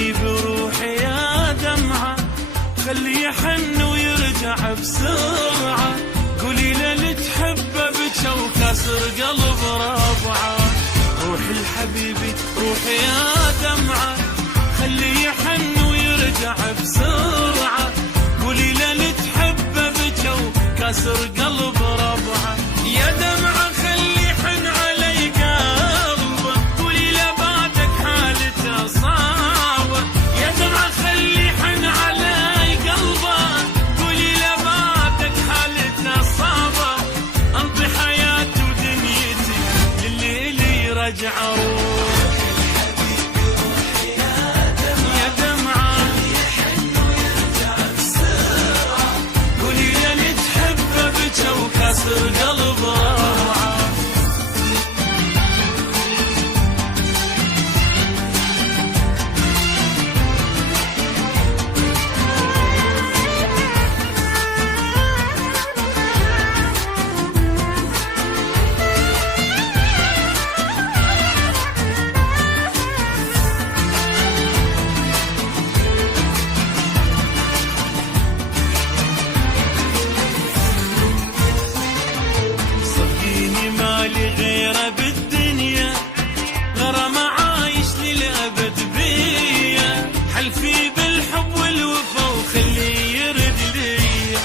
حبيبي روحي يا دمعة، خليه يحن ويرجع بسرعة. قولي له اللي تحبه بجا وكسر قلب ربعة. روحي لحبيبي روحي يا دمعة، خليه يحن ويرجع بسرعة. قولي له اللي تحبه بجا وكسر قلب ربعة. يا دمعة خلي يحن علي قلبه، قولي له بعدك حالته صعبة. يا دمعة خلي يحن علي قلبه، قولي له بعدك حالته صعبة. انطي حياتي ودنيتي للي رجع روح. يا دمعة قولي له اللي تحبه بجا وكسر قلب ربعة. صدقيني مالي غيره بالدنيا، غرام عايش للأبد بيا. حلفي بالحب والوفا وخليه يرد ليا.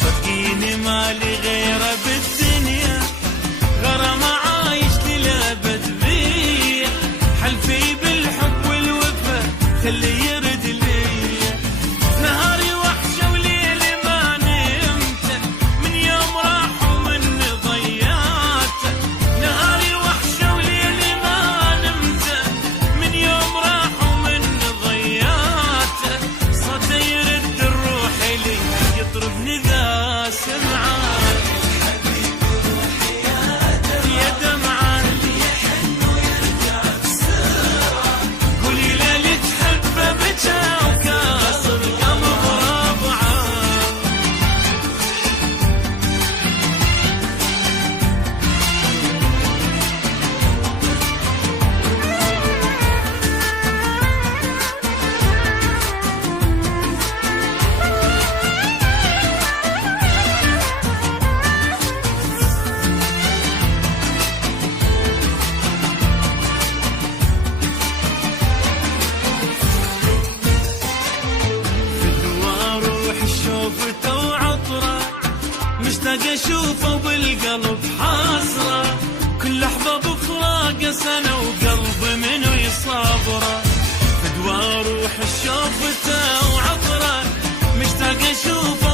صدقيني مالي غيره بالدنيا، غرام عايش للأبد بيا. حلفي بالحب والوفا خليه يرد ليا. نهاري وحشة وليلي ما نمت، من يوم راح ومني ضيعته. نهاري وحشة وليلي ما نمت، من يوم راح ومني ضيعته. صدى يرد الروح لي يطربني ذا سمعان. يا دمعة قولي له اللي تحبه بجا وكاسر قلب ربعة. فدوى روح شوفته وعطره، مشتاق اشوفه بالقلب حسره. كل لحظة بفراقه سنة وقلبي منو يصابره. فدوى روح شوفته وعطره، مشتاق اشوفه